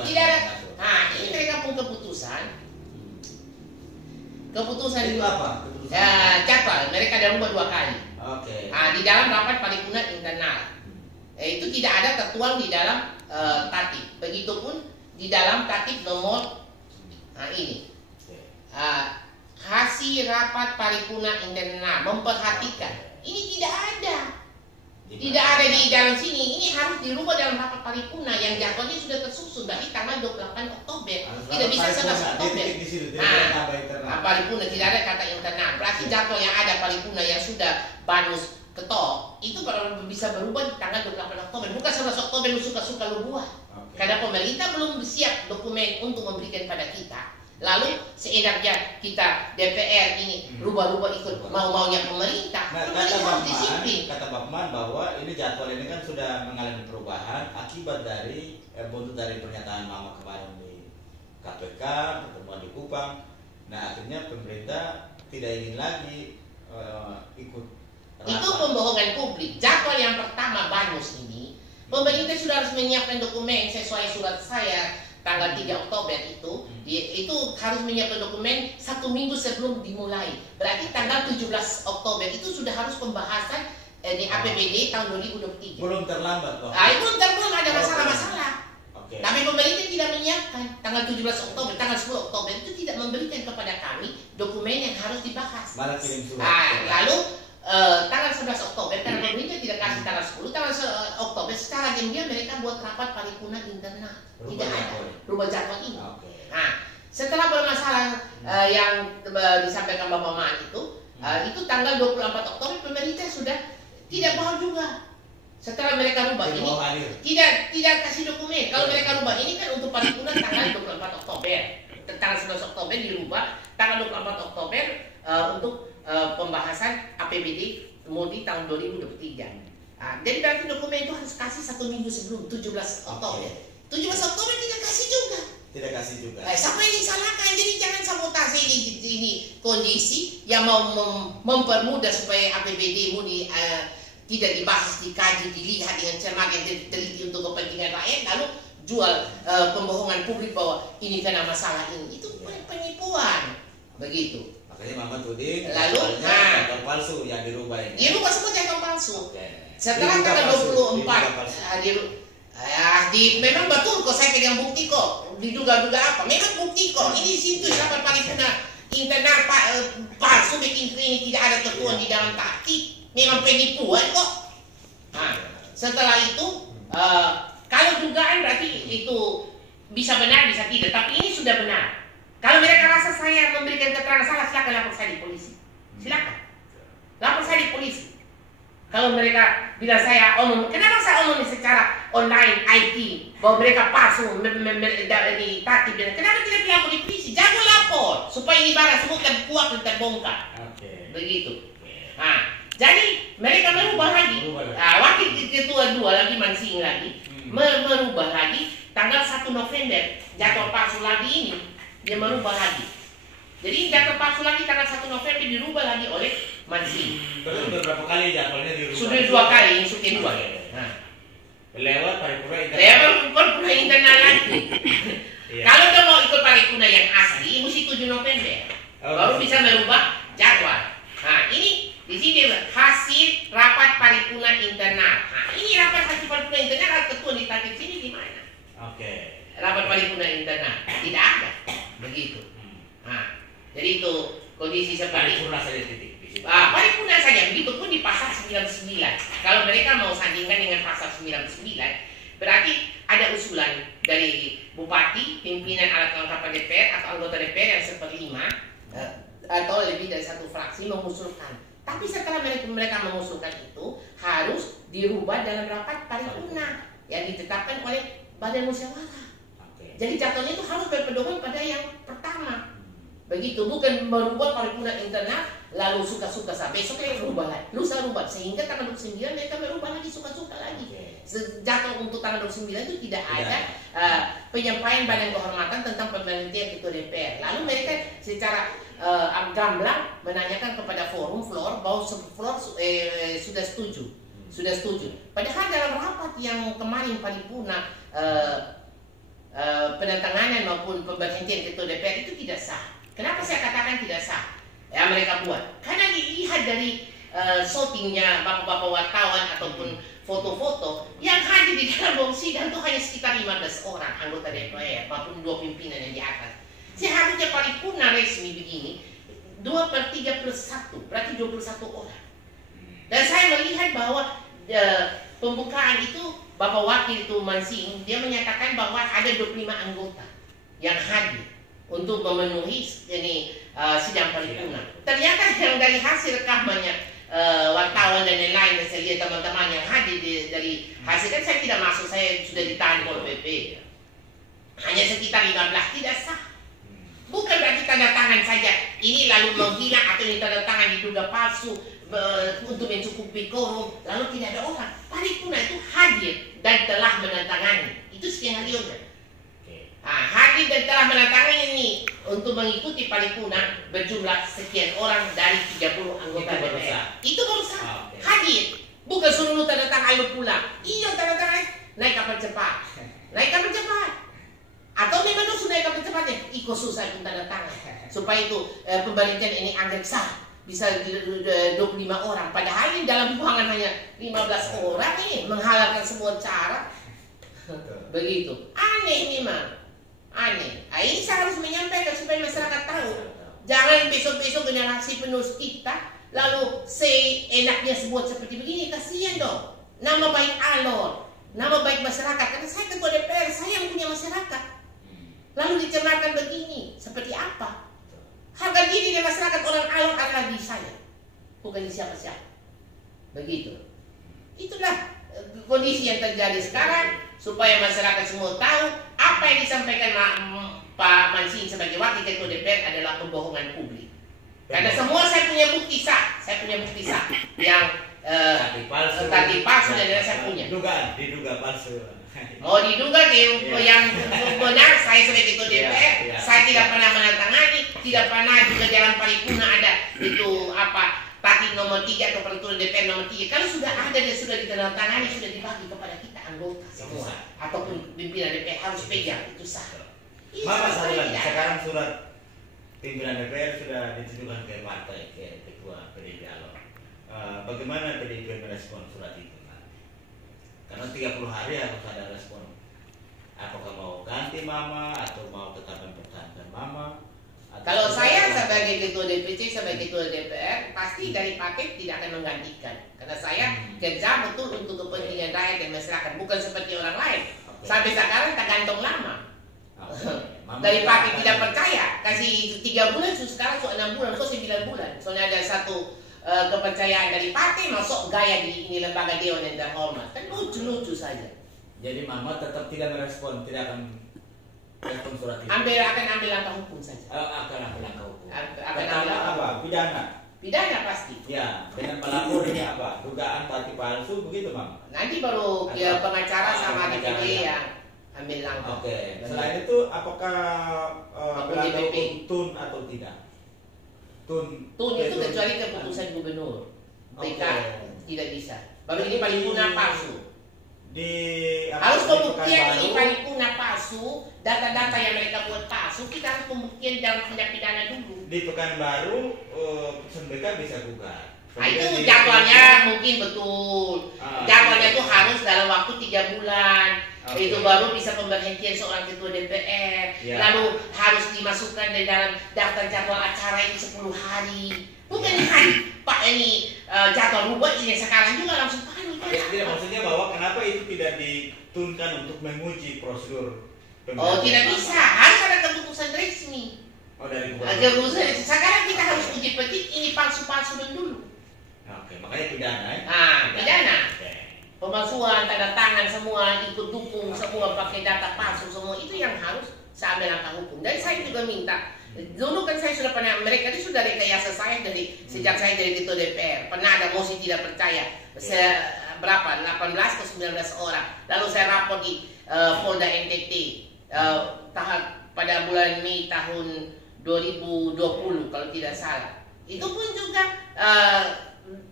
Tidak ada. Nah, ini mereka pun keputusan itu apa? Jadwal mereka ada ubah 2 kali. Oke. Nah, di dalam rapat paripurna internal. Itu tidak ada tertuang di dalam tatib. Begitupun di dalam tatib nomor ini. Hasil rapat paripurna internal memperhatikan. Ini tidak ada. Tidak ada di dalam sini. Ini harus dirubah dalam rapat paripurna yang jadwalnya sudah tersusun dari tanggal 28 Oktober. Tidak bisa 11 Oktober. Paripurna tidak ada kata internal. Berarti jadwal yang ada paripurna yang sudah Banus ketok itu kalau bisa berubah di tanggal 28 Oktober. Bukan 11 Oktober lu suka-suka lu buat. Karena pemerintah belum siap dokumen untuk memberikan pada kita. Lalu seenaknya kita DPR ini rubah-rubah ikut mau-maunya pemerintah. Kata Bapman bahwa ini jadwal ini kan sudah mengalami perubahan akibat dari buntut dari pernyataan Mama kemarin di KPK, pertemuan di Kupang. Nah akhirnya pemerintah tidak ingin lagi ikut rapat. Itu pembohongan publik. Jadwal yang pertama Banus ini pemerintah sudah harus menyiapkan dokumen sesuai surat saya tanggal 3 Oktober itu harus menyiapkan dokumen 1 minggu sebelum dimulai. Berarti tanggal 17 Oktober itu sudah harus pembahasan di APBD tahun 2023. Belum terlambat kok. Belum ada masalah-masalah. Tapi pemerintah tidak menyiapkan tanggal 17 Oktober, tanggal 10 Oktober itu tidak memberikan kepada kami dokumen yang harus dibahas. Malah kirim surat. Lalu tanggal 11 Oktober karena pemerintah tidak kasih tanggal 10, tanggal Oktober secara diam-diam mereka buat rapat paripurna internal. Tidak ada rubah jadwal ini. Nah, setelah bermasalah yang disampaikan Bapak Maan itu tanggal 24 Oktober pemerintah sudah tidak mau juga. Setelah mereka rubah ini tidak kasih dokumen. Kalau mereka rubah ini kan untuk paripurna tanggal 24 Oktober. Tanggal 11 Oktober dirubah, tanggal 24 Oktober untuk pembahasan APBD Mudi tahun 2023. Jadi berarti dokumen itu harus kasih 1 minggu sebelum 17 Oktober. 17 Oktober tidak kasih juga. tidak kasih juga. Siapa yang disalahkan? Jadi jangan sabotase ini kondisi yang mau mempermudah supaya APBD-mu tidak dibahas, dikaji, dilihat dengan cermat yang teliti untuk kepentingan rakyat, lalu jual pembohongan publik bahwa ini karena masalah ini. Itu penipuan, begitu. Makanya Mama tuding Lalu jadwal palsu yang dirubah ini. Dirubah semua jadwal palsu. Oke. Setelah tanggal 24 memang betul kok, saya pegang bukti kok. Diduga-duga apa? Memang bukti kok. Ini situs rapat paripurna internal palsu, bikin ini tidak ada ketuan di dalam taki. Memang penipuan kok. Nah, setelah itu kalau dugaan berarti itu bisa benar, bisa tidak. Tapi ini sudah benar. Kalau mereka rasa saya memberikan keterangan salah, silakan lapor saya di polisi. Silakan. Lapor saya di polisi. Kalau mereka bilang saya omong, kenapa saya omongin secara online IT bahwa mereka palsu di tatip, kenapa tidak dilapor di polisi? Jangan lapor supaya ini barang semua terkuat dan terbongkar. Begitu. Nah, jadi mereka merubah lagi. Wakil ketua 2 lagi Mansing lagi merubah lagi tanggal 1 November jadwal palsu lagi ini dia merubah lagi. Jadi jadwal palsu lagi tanggal 1 November dirubah lagi oleh Mansing. Terus beberapa kali jadwalnya dirubah. Sudah 2 kali, yang sudah 2. Nah, lewat paripurna internal. lewat paripurna internal lagi. Kalau udah mau ikut paripurna yang asli, mesti 7 November. Baru bisa merubah jadwal. Nah, ini di sini hasil rapat paripurna internal. Nah, ini rapat hasil paripurna internal, ketua di tatip sini di mana? Oke. Rapat paripurna internal tidak ada. Begitu. Nah, jadi itu kondisi seperti Paripurna saja titik. paripurna saja, begitu pun di pasal 99. Kalau mereka mau sandingkan dengan pasal 99, berarti ada usulan dari bupati, pimpinan alat kelengkapan DPR atau anggota DPR yang 1/5 atau lebih dari satu fraksi mengusulkan. Tapi setelah mereka mengusulkan itu harus dirubah dalam rapat paripurna yang ditetapkan oleh Badan Musyawarah. Jadi jatuhnya itu harus berpedoman pada yang pertama. Begitu, bukan merubah paripurna internal lalu suka-suka sampai besok rubah lagi, lusa rubah, sehingga tanggal 29 mereka merubah lagi suka-suka lagi. Jatuh untuk tanggal 29 itu tidak ada penyampaian badan kehormatan tentang pemberhentian ketua DPR. Lalu mereka secara gamblang menanyakan kepada forum floor bahwa floor sudah setuju. Padahal dalam rapat yang kemarin paripurna penandatanganan maupun pemberhentian ketua DPR itu tidak sah. Kenapa saya katakan tidak sah? Ya mereka buat. Karena dilihat dari shootingnya bapak-bapak wartawan ataupun foto-foto yang hadir di dalam ruang sidang itu hanya sekitar 15 orang anggota DPR maupun 2 pimpinan yang di atas. Seharusnya paripurna resmi begini 2/3+1 berarti 21 orang. Dan saya melihat bahwa pembukaan itu Bapak Wakil itu Mansing dia menyatakan bahwa ada 25 anggota yang hadir untuk memenuhi ini sidang paripurna. Ternyata yang dari hasil rekamannya wartawan dan lain-lain, saya lihat teman-teman yang hadir dari hasil, kan saya tidak masuk, saya sudah ditahan Pol PP. Hanya sekitar 15 tidak sah. Bukan berarti tanda tangan saja ini lalu menghilang atau ini tanda tangan diduga palsu untuk mencukupi quorum lalu tidak ada orang. Paripurna itu hadir dan telah menandatangani. Itu sekian hari udah. Hadir dan telah menandatangani ini untuk mengikuti paripurna berjumlah sekian orang dari 30 anggota DPR. Itu baru sah. Hadir. Bukan suruh tanda tangan lu pulang. Iya tanda tangan naik kapal cepat. Naik kapal cepat. Atau memang lu sudah naik kapal cepatnya ikut susah pun tanda tangan. Supaya itu pemberhentian ini anggap sah. Bisa 25 orang. Padahal ini dalam ruangan hanya 15 orang nih menghalalkan semua cara. Begitu. Aneh memang. Aneh. Ini saya harus menyampaikan supaya masyarakat tahu. Jangan besok-besok generasi penerus kita lalu enaknya sebuat seperti begini. Kasihan dong. Nama baik Alor, nama baik masyarakat. Karena saya ketua DPR, saya yang punya masyarakat. Lalu dicernakan begini, seperti apa? Harga diri dari masyarakat orang Alor adalah di saya, bukan di siapa-siapa. Begitu. Itulah kondisi yang terjadi sekarang. Supaya masyarakat semua tahu apa yang disampaikan Pak Mansing sebagai wakil ketua DPR adalah pembohongan publik. Karena semua saya punya bukti sah, yang tadi palsu dan saya punya. Diduga palsu. Mau diduga yang benar saya sebagai ketua DPR, saya tidak pernah menandatangani, tidak pernah juga dalam paripurna ada itu apa tatip nomor 3 atau peraturan DPR nomor 3. Kalau sudah ada dan sudah ditandatangani, sudah dibagi kepada kita anggota semua ataupun pimpinan DPR harus pegang, itu sah. Mama satu lagi, sekarang surat pimpinan DPR sudah ditujukan ke partai, ke ketua PDIP Alor. Bagaimana PDIP merespon surat itu? Karena 30 hari harus ada respon. Apakah mau ganti Mama atau mau tetap mempertahankan Mama? Kalau saya sebagai ketua DPC, sebagai ketua DPR, pasti dari paket tidak akan menggantikan. Karena saya kerja betul untuk kepentingan rakyat dan masyarakat, bukan seperti orang lain. Sampai sekarang tergantung lama. Dari paket tidak percaya, kasih 3 bulan, sekarang sudah 6 bulan, kok 9 bulan. Soalnya ada satu kepercayaan dari partai masuk gaya di ini lembaga dewan yang terhormat, kan lucu-lucu saja. Jadi Mama tetap tidak merespon, tidak akan merespon surat itu. Akan ambil langkah hukum saja. Akan ambil langkah hukum. Akan ambil apa? Pidana. Pidana pasti. Ya, dengan melapor ini apa? Dugaan tatip palsu begitu, Mama. Nanti baru pengacara sama DPD yang ambil langkah. Oke. Selain itu, apakah melanggar hukum TUN atau tidak? TUN itu kecuali keputusan gubernur. BK tidak bisa. Baru ini paripurna palsu. Harus pembuktian ini paripurna palsu, data-data yang mereka buat palsu, kita harus pembuktian dalam tindak pidana dulu. Di Pekanbaru, putusan BK bisa gugat. Itu jadwalnya mungkin betul. Jadwalnya itu harus dalam waktu 3 bulan. Itu baru bisa pemberhentian seorang ketua DPR. Lalu harus dimasukkan di dalam daftar jadwal acara itu 10 hari. Bukan hari Pak ini jadwal rubah ini sekarang juga langsung panik. Tidak, maksudnya bahwa kenapa itu tidak ditunkan untuk menguji prosedur pemberhentian? Tidak bisa. Harus ada keputusan resmi. Dari keputusan. Sekarang kita harus uji petik ini palsu-palsu dulu. Oke, makanya pidana ya? Pidana. Pemalsuan, tanda tangan semua, ikut dukung semua, pakai data palsu semua, itu yang harus saya ambil langkah hukum. Dan saya juga minta, dulu kan saya sudah pernah, mereka itu sudah rekayasa saya dari sejak saya jadi ketua DPR. Pernah ada mosi tidak percaya, berapa? 18 ke 19 orang. Lalu saya rapor di Polda NTT pada bulan Mei tahun 2020 kalau tidak salah. Itu pun juga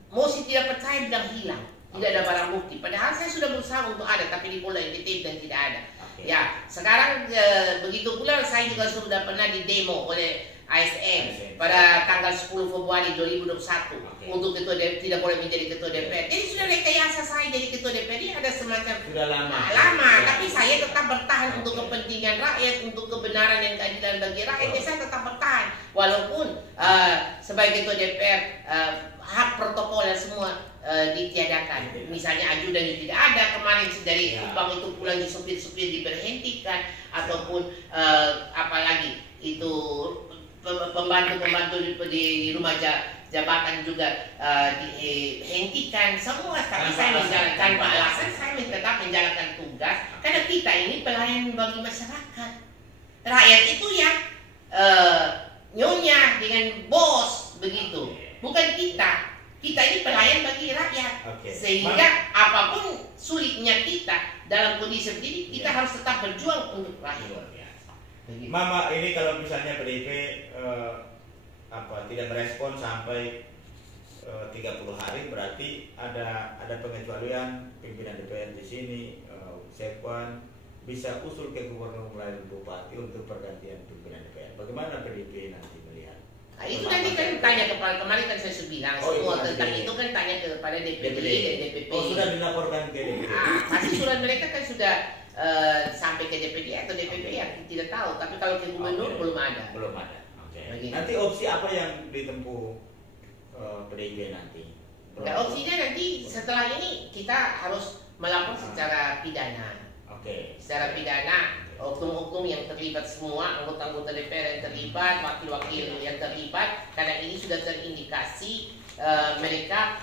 mosi tidak percaya bilang hilang. Tidak ada barang bukti. Padahal saya sudah berusaha untuk ada, tapi di Polda NTT dan tidak ada. Ya, sekarang begitu pula saya juga sudah pernah didemo oleh ASN pada tanggal 10 Februari 2021 untuk ketua DPR, tidak boleh menjadi ketua DPR. Jadi sudah rekayasa saya jadi ketua DPR ini ada semacam sudah lama, tapi saya tetap bertahan untuk kepentingan rakyat, untuk kebenaran dan keadilan bagi rakyat. Saya tetap bertahan walaupun sebagai ketua DPR hak protokol dan semua ditiadakan. Misalnya ajudan yang tidak ada kemarin dari Kupang itu pulang di supir-supir diberhentikan ataupun apalagi itu pembantu di rumah jabatan juga dihentikan semua. Tapi saya menjalankan tanpa alasan, saya tetap menjalankan tugas karena kita ini pelayan bagi masyarakat. Rakyat itu yang nyonya dengan bos begitu, bukan kita. Kita ini pelayan bagi rakyat, sehingga apapun sulitnya kita dalam kondisi seperti ini, kita harus tetap berjuang untuk rakyat. Mama, ini kalau misalnya PDIP tidak merespon sampai 30 hari, berarti ada pengecualian pimpinan DPR di sini. Sekwan bisa usul ke gubernur melalui bupati untuk pergantian pimpinan DPR. Bagaimana PDIP nanti melihat? Itu nanti kan tanya kepada, kemarin kan saya sudah bilang semua tentang itu kan tanya kepada DPD dan DPP. Sudah dilaporkan ke DPD. Pasti surat mereka kan sudah sampai ke DPD atau DPP ya tidak tahu. Tapi kalau ke gubernur belum ada. Belum ada. Nanti opsi apa yang ditempuh PDIP nanti? Opsinya nanti setelah ini kita harus melapor secara pidana. Secara pidana. Oknum-oknum yang terlibat semua, anggota-anggota DPR yang terlibat, wakil-wakil yang terlibat, karena ini sudah terindikasi mereka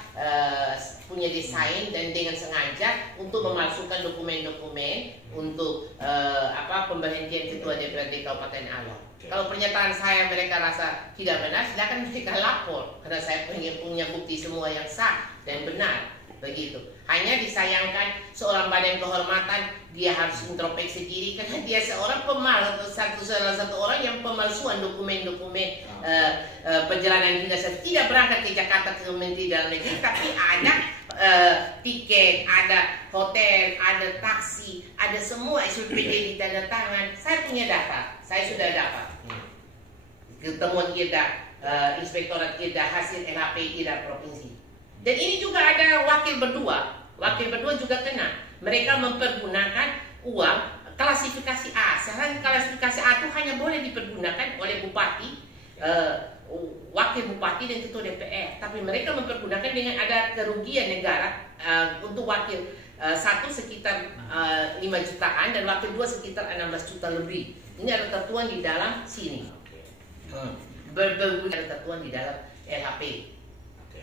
punya desain dan dengan sengaja untuk memalsukan dokumen-dokumen untuk pemberhentian ketua DPRD Kabupaten Alor. Kalau pernyataan saya mereka rasa tidak benar, silakan mereka lapor, karena saya punya bukti semua yang sah dan benar. begitu. Hanya disayangkan seorang badan kehormatan dia harus introspeksi diri karena dia seorang salah satu orang yang pemalsuan dokumen-dokumen perjalanan dinas, tidak berangkat ke Jakarta ke Menteri Dalam Negeri, tapi ada tiket, ada hotel, ada taksi, ada semua SPPD ditanda tangan. Saya punya data, saya sudah dapat ketemuan IRDA, Inspektorat IRDA, hasil LHP IRDA Provinsi. Dan ini juga ada wakil berdua juga kena. Mereka mempergunakan uang klasifikasi A. Sekarang klasifikasi A itu hanya boleh dipergunakan oleh bupati, wakil bupati dan ketua DPR. Tapi mereka mempergunakan dengan ada kerugian negara untuk wakil satu sekitar 5 jutaan dan wakil 2 sekitar 16 juta lebih. Ini ada ketentuan di dalam sini. Ada ketentuan di dalam LHP.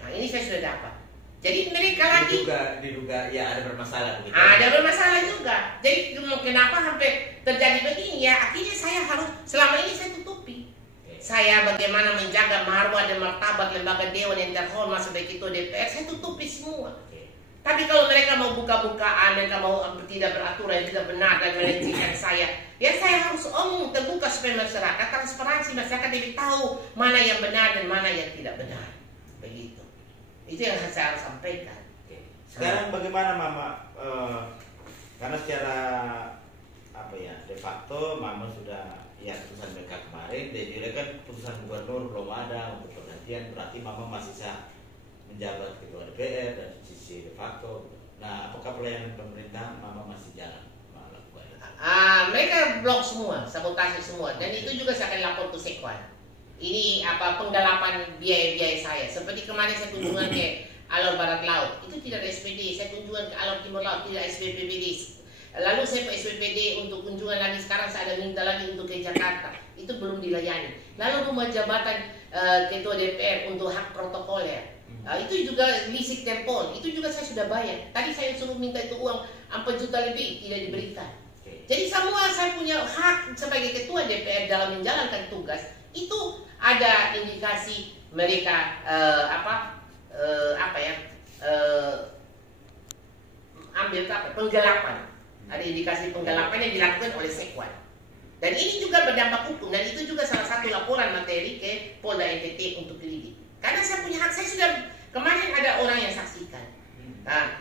Nah, ini saya sudah dapat. Jadi mereka lagi diduga ya ada bermasalah begitu. Ada bermasalah juga. Jadi kenapa sampai terjadi begini ya? Akhirnya saya harus selama ini saya tutupi. Saya bagaimana menjaga marwah dan martabat lembaga dewan yang terhormat sebagai ketua DPR, saya tutupi semua. Tapi kalau mereka mau buka-bukaan, mereka mau tidak beraturan, tidak benar dan melecehkan saya, ya saya harus omong terbuka supaya masyarakat transparansi, masyarakat lebih tahu mana yang benar dan mana yang tidak benar. Begitu. Itu yang saya harus sampaikan. Sekarang bagaimana Mama? Karena secara de facto Mama sudah putusan mereka kemarin, dan juga kan putusan gubernur belum ada untuk pergantian, berarti Mama masih sah menjabat ketua DPR dan sisi de facto. Nah, apakah pelayanan pemerintah Mama masih jalan melakukan? Mereka blok semua, sabotase semua, dan itu juga saya akan lapor ke Sekwan. Ini penggalapan biaya-biaya saya. Seperti kemarin saya kunjungan ke Alor Barat Laut, itu tidak ada SPD. Saya kunjungan ke Alor Timur Laut, tidak SPPD. Lalu saya ke SPPD untuk kunjungan lagi. Sekarang saya ada minta lagi untuk ke Jakarta, itu belum dilayani. Lalu rumah jabatan ketua DPR untuk hak protokoler, itu juga lisik telepon, itu juga saya sudah bayar. Tadi saya suruh minta itu uang 4 juta lebih, tidak diberikan. Jadi semua saya punya hak sebagai ketua DPR dalam menjalankan tugas. Itu ada indikasi mereka penggelapan. Ada indikasi penggelapan yang dilakukan oleh Sekwan. Dan ini juga berdampak hukum, dan itu juga salah satu laporan materi ke Polda NTT untuk dilidik. Karena saya punya hak, saya sudah kemarin ada orang yang saksikan. Nah,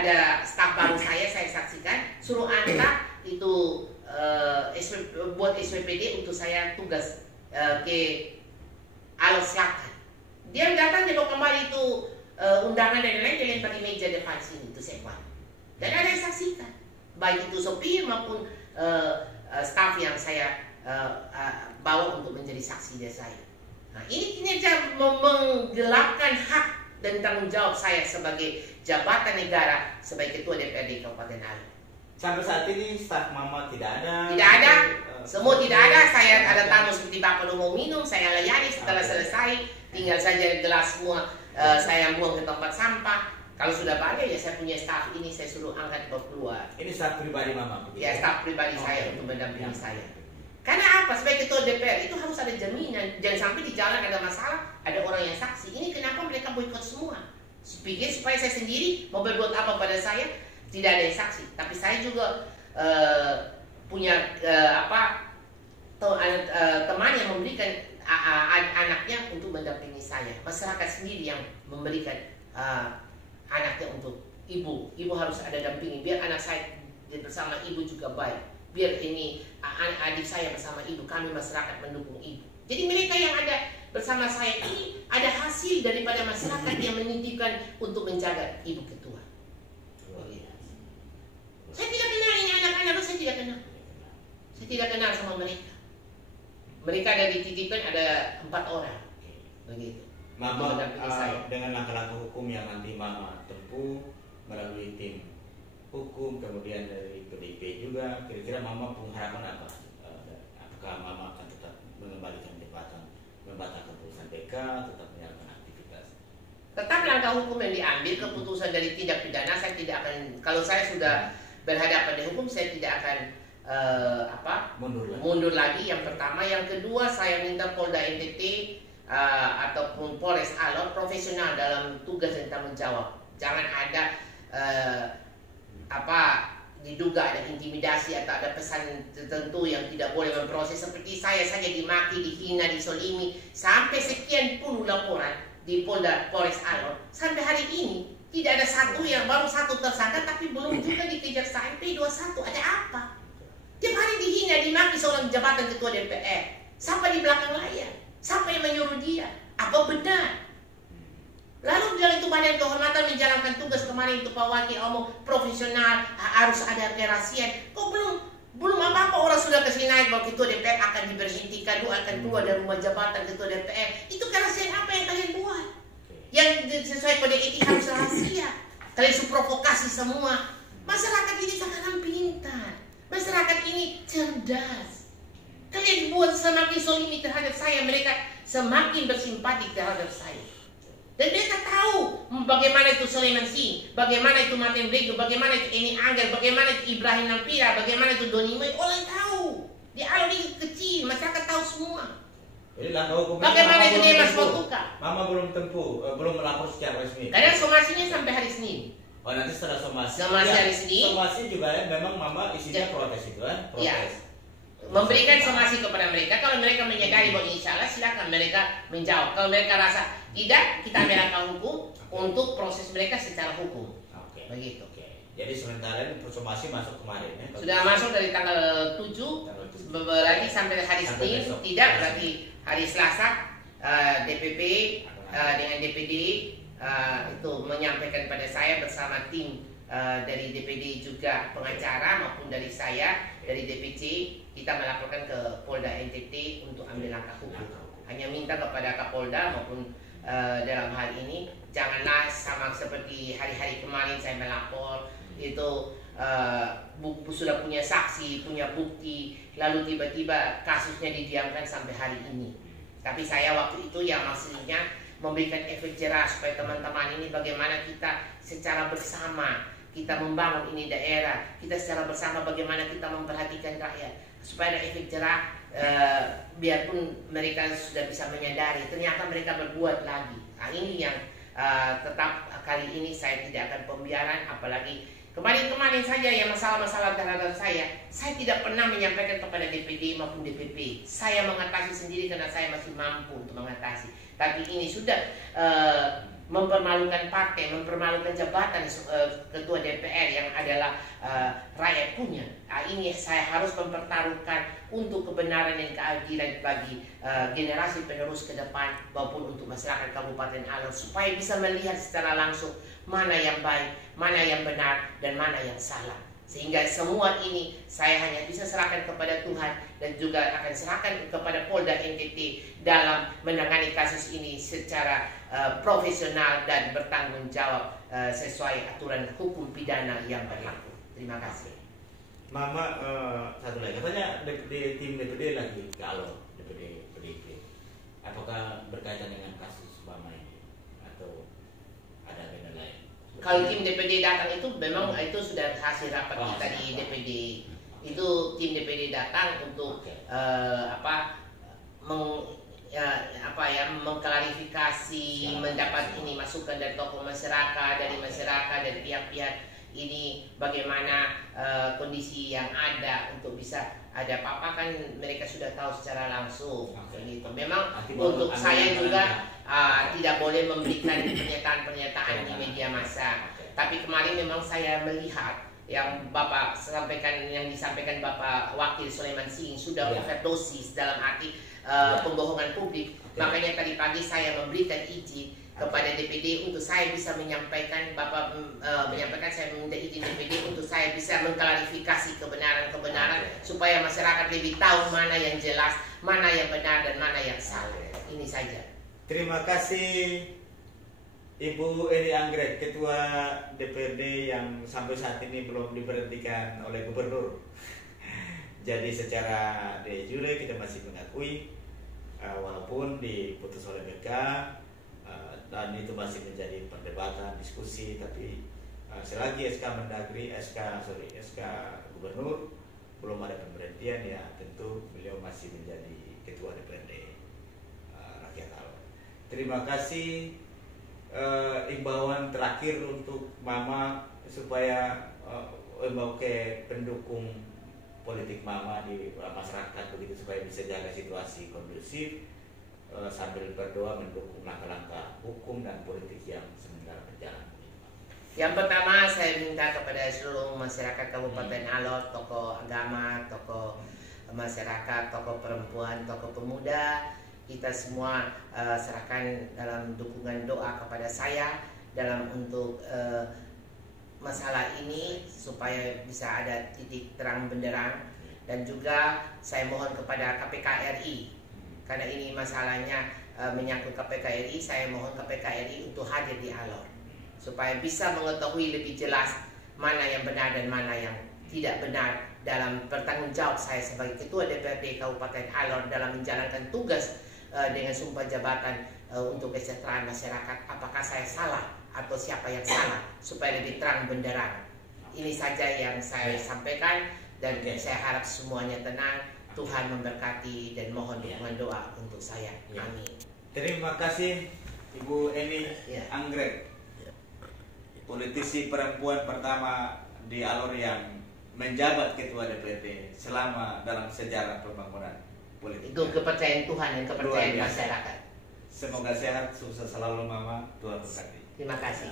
ada staf baru saya saksikan, suruh antar itu buat SPPD untuk saya tugas ke Alor Selatan. Dia datang, dia bawa kembali itu undangan dan lain-lain, dia lempar di meja depan sini, itu Sekwan. Dan ada yang saksikan, baik itu sopir maupun staf yang saya bawa untuk menjadi saksi dari saya. Nah, ini kinerja menggelapkan hak dan tanggung jawab saya sebagai jabatan negara sebagai ketua DPRD Kabupaten Alor. Sampai saat ini staf Mama tidak ada. Tidak ada, semua tidak ada. Saya ada tamu seperti Bapak lu mau minum, saya layani setelah selesai. Tinggal saja gelas semua saya buang ke tempat sampah. Kalau sudah banyak ya saya punya staf ini, saya suruh angkat bawa keluar. Ini staf pribadi Mama? Ya, staf pribadi saya untuk mendampingi saya. Karena apa? Sebagai ketua DPR itu harus ada jaminan. Jangan sampai di jalan ada masalah, ada orang yang saksi. Ini kenapa mereka boikot semua? Pikir supaya saya sendiri mau berbuat apa pada saya, tidak ada yang saksi. Tapi saya juga punya teman yang memberikan anaknya untuk mendampingi saya. Masyarakat sendiri yang memberikan anaknya untuk ibu. Ibu harus ada dampingi biar anak saya bersama ibu juga baik. Biar ini adik saya bersama ibu, kami masyarakat mendukung ibu. Jadi mereka yang ada bersama saya ini ada hasil daripada masyarakat yang menitipkan untuk menjaga ibu ketua. Saya tidak kenal ini anak-anak, saya tidak kenal. Saya tidak kenal sama mereka. Mereka ada dititipkan ada 4 orang. Begitu. Mama dengan langkah-langkah hukum yang nanti Mama tempuh melalui tim hukum, kemudian dari PDIP juga, kira-kira Mama punya harapan apa? Apakah Mama akan tetap mengembalikan jabatan, membatalkan keputusan BK, tetap menjalankan aktivitas? Tetap langkah hukum yang diambil, keputusan dari tindak pidana saya tidak akan. Kalau saya sudah berhadapan dengan hukum, saya tidak akan mundur lagi. Yang pertama, yang kedua saya minta Polda NTT ataupun Polres Alor profesional dalam tugas dan tanggung jawab. Jangan ada diduga ada intimidasi atau ada pesan tertentu yang tidak boleh memproses. Seperti saya saja dimaki, dihina, disolimi sampai sekian puluh laporan di Polres Alor. Sampai hari ini tidak ada satu yang baru satu tersangka, tapi belum juga dikejar sampai 21. Ada apa? Tiap hari dihina, dimaki seorang jabatan ketua DPR. Siapa di belakang layar? Siapa yang menyuruh dia? Apa benar? Lalu bilang itu badan kehormatan menjalankan tugas kemarin itu Pak Wakil omong profesional, harus ada kerahasiaan. Kok belum apa-apa orang sudah kesini naik bahwa ketua DPR akan diberhentikan, akan keluar dari rumah jabatan ketua DPR. Itu kerahasiaan apa yang kalian buat? Yang sesuai kode etik harus rahasia. Kalian provokasi semua. Masyarakat ini sangat pintar. Masyarakat ini cerdas. Kalian buat semakin solimi terhadap saya, mereka semakin bersimpati terhadap saya. Dan mereka tahu bagaimana itu Sulaiman Singh, bagaimana itu Martin Brego, bagaimana itu Eni Angger, bagaimana itu Ibrahim Nampira, bagaimana itu Doni Moy. Orang tahu. Di Alor ini kecil, masyarakat tahu semua. Jadi langkah hukum bagaimana itu Demas Potuka? Mama belum belum melapor secara resmi. Karena somasinya sampai hari Senin. Oh, nanti setelah somasi. Somasi hari Senin. Somasi juga ya, memang Mama isinya protes itu kan? Protes. Ya. Memberikan somasi kepada mereka. Kalau mereka menyadari bahwa insya Allah silakan mereka menjawab. Kalau mereka rasa tidak, kita ambil langkah hukum untuk proses mereka secara hukum. Oke. Begitu. Oke. Jadi sementara ini somasi masuk kemarin ya? Sudah masuk dari tanggal 7, berarti sampai hari Senin. Tidak, berarti hari Selasa DPP dengan DPD itu menyampaikan pada saya bersama tim dari DPD juga pengacara maupun dari saya dari DPC, kita melaporkan ke Polda NTT untuk ambil langkah hukum. Hanya minta kepada Kapolda maupun dalam hal ini janganlah sama seperti hari-hari kemarin saya melapor itu sudah punya saksi, punya bukti, lalu tiba-tiba kasusnya didiamkan sampai hari ini. Tapi saya waktu itu yang maksudnya memberikan efek jerah supaya teman-teman ini bagaimana kita secara bersama kita membangun ini daerah, kita secara bersama bagaimana kita memperhatikan rakyat supaya ada efek jerah, biarpun mereka sudah bisa menyadari ternyata mereka berbuat lagi. Nah, ini yang tetap kali ini saya tidak akan pembiaran, apalagi kemarin saja yang masalah-masalah terhadap saya tidak pernah menyampaikan kepada DPD maupun DPP. Saya mengatasi sendiri karena saya masih mampu untuk mengatasi. Tapi ini sudah mempermalukan partai, mempermalukan jabatan ketua DPR yang adalah rakyat punya. Nah, ini saya harus mempertaruhkan untuk kebenaran dan keadilan bagi generasi penerus ke depan maupun untuk masyarakat Kabupaten Alor supaya bisa melihat secara langsung mana yang baik, mana yang benar, dan mana yang salah. Sehingga semua ini saya hanya bisa serahkan kepada Tuhan dan juga akan serahkan kepada Polda NTT dalam menangani kasus ini secara profesional dan bertanggung jawab sesuai aturan hukum pidana yang berlaku. Terima kasih. Mama, satu lagi, katanya di tim DPD lagi ke Alor, DPD PDIP. Apakah berkaitan dengan kasus Mama ini atau ada agenda lain? Kalau tim DPD datang itu memang itu sudah hasil rapat kita di DPD. Itu tim DPD datang untuk mengklarifikasi, mendapat ini masukan dari tokoh masyarakat, dari pihak-pihak ini bagaimana kondisi yang ada untuk bisa ada apa-apa kan mereka sudah tahu secara langsung. Gitu. Memang untuk saya juga tidak boleh memberikan pernyataan-pernyataan di media massa. Tapi kemarin memang saya melihat yang Bapak sampaikan, yang disampaikan Bapak Wakil Sulaiman Singh sudah overdosis dalam arti pembohongan publik. Makanya tadi pagi saya memberikan izin kepada DPD untuk saya bisa menyampaikan, Bapak menyampaikan saya meminta izin DPD untuk saya bisa mengklarifikasi kebenaran supaya masyarakat lebih tahu mana yang jelas, mana yang benar dan mana yang salah. Ini saja. Terima kasih Ibu Eni Anggrek, Ketua DPRD yang sampai saat ini belum diberhentikan oleh Gubernur. Jadi secara de jure kita masih mengakui walaupun diputus oleh BK dan itu masih menjadi perdebatan, diskusi, tapi selagi SK Mendagri, SK Gubernur belum ada pemberhentian, ya tentu beliau masih menjadi Ketua DPRD rakyat Alor. Terima kasih imbauan terakhir untuk Mama supaya imbau ke pendukung politik Mama di masyarakat begitu supaya bisa jaga situasi kondusif sambil berdoa mendukung langkah-langkah hukum dan politik yang sementara berjalan. Yang pertama saya minta kepada seluruh masyarakat Kabupaten Alor, tokoh agama, tokoh masyarakat, tokoh perempuan, tokoh pemuda, kita semua serahkan dalam dukungan doa kepada saya dalam untuk masalah ini supaya bisa ada titik terang benderang. Dan juga saya mohon kepada KPK RI, karena ini masalahnya menyangkut KPK RI, saya mohon KPK RI untuk hadir di Alor supaya bisa mengetahui lebih jelas mana yang benar dan mana yang tidak benar dalam bertanggung jawab saya sebagai Ketua DPRD Kabupaten Alor dalam menjalankan tugas dengan sumpah jabatan untuk kesejahteraan masyarakat. Apakah saya salah atau siapa yang salah supaya lebih terang benderang. Ini saja yang saya sampaikan dan saya harap semuanya tenang. Tuhan memberkati dan mohon dukungan doa untuk saya. Amin. Terima kasih Ibu Eni Anggrek, politisi perempuan pertama di Alor yang menjabat Ketua DPRD selama dalam sejarah pembangunan politik. Itu kepercayaan Tuhan dan kepercayaan masyarakat. Semoga sehat, sukses selalu Mama. Tuhan berkati. Terima kasih.